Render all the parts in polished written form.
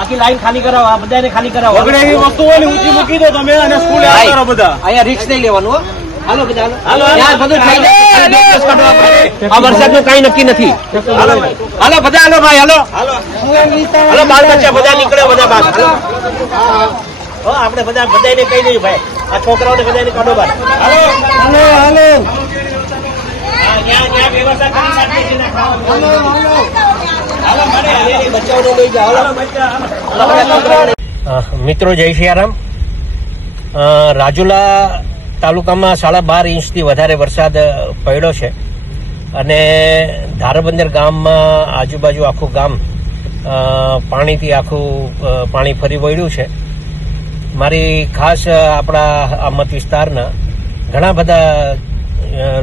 આખી લાઈન ખાલી કરાવો, આ બધાને ખાલી કરાવો. વસ્તુઓની ઊંચી મૂકી દો તમે અને સ્કૂલે આવતા બધા. અહીંયા રિક્સ નહીં લેવાનું. હાલો બધા હાલો, બધું થઈ જાય. આ વરસાદનું કઈ નક્કી નથી. હાલો બધા હાલો ભાઈ હાલો હાલો, બાળ બચ્ચા બધા નીકળે, બધા બાર. આપણે બધા બધાને કહી દઈએ ભાઈ, આ છોકરાઓને બધાને કાઢો બાર. હાલો હાલો મિત્રો જય સિયારામ. રાજુલા તાલુકામાં 12.5 ઇંચથી વધારે વરસાદ પડ્યો છે અને ધારબંદર ગામમાં આજુબાજુ આખું ગામ પાણીથી પાણી ફરી વળ્યું છે. મારી ખાસ આપણા આ મત વિસ્તારના ઘણા બધા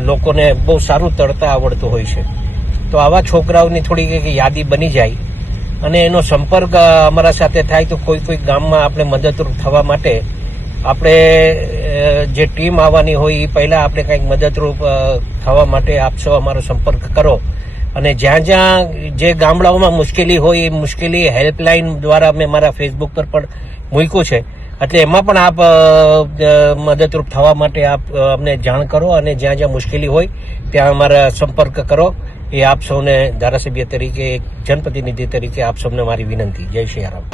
લોકોને બહુ સારું તરતા આવડતું હોય છે, તો આવા છોકરાઓની થોડી યાદી બની જાય અને એનો સંપર્ક અમારા સાથે થાય તો કોઈ ગામમાં આપણે મદદરૂપ થવા માટે આપણે જે ટીમ આવવાની હોય એ પહેલા આપણે કંઈક મદદરૂપ થવા માટે આપ સૌ અમારો સંપર્ક કરો અને જ્યાં જ્યાં જે ગામડાઓમાં મુશ્કેલી હોય એ મુશ્કેલી હેલ્પલાઇન દ્વારા મેં મારા ફેસબુક પર પણ મૂક્યું છે, એટલે એમાં પણ આપ મદદરૂપ થવા માટે આપ અમને જાણ કરો અને જ્યાં જ્યાં મુશ્કેલી હોય ત્યાં અમારા સંપર્ક કરો. એ આપ સૌને ધારાસભ્ય તરીકે, એક જનપ્રતિનિધિ તરીકે આપ સૌને મારી વિનંતી. જય શ્રી રામ.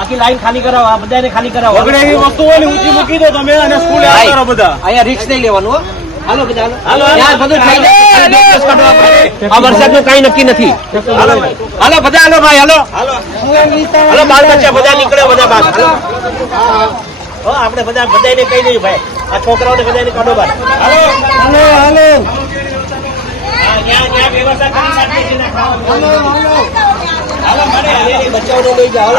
આખી લાઈન ખાલી કરાવો, આ બધાને ખાલી કરાવો. વસ્તુઓની ઊંચી મૂકી દો તમે અને સ્કૂલે આવતા બધા. અહીંયા રિક્સ નહીં લેવાનું. હાલો બધા હાલો, બધું થઈ જાય. આ વરસાદનું કઈ નક્કી નથી. હાલો બધા હાલો ભાઈ હાલો હાલો, બાળ બચ્ચા બધા નીકળે, બધા બાર. આપણે બધા બધાને કહી દઈએ ભાઈ, આ છોકરાઓને બધાને કાઢો બાર. હાલો હાલો બચ્ચાઓને લઈ જાઓ.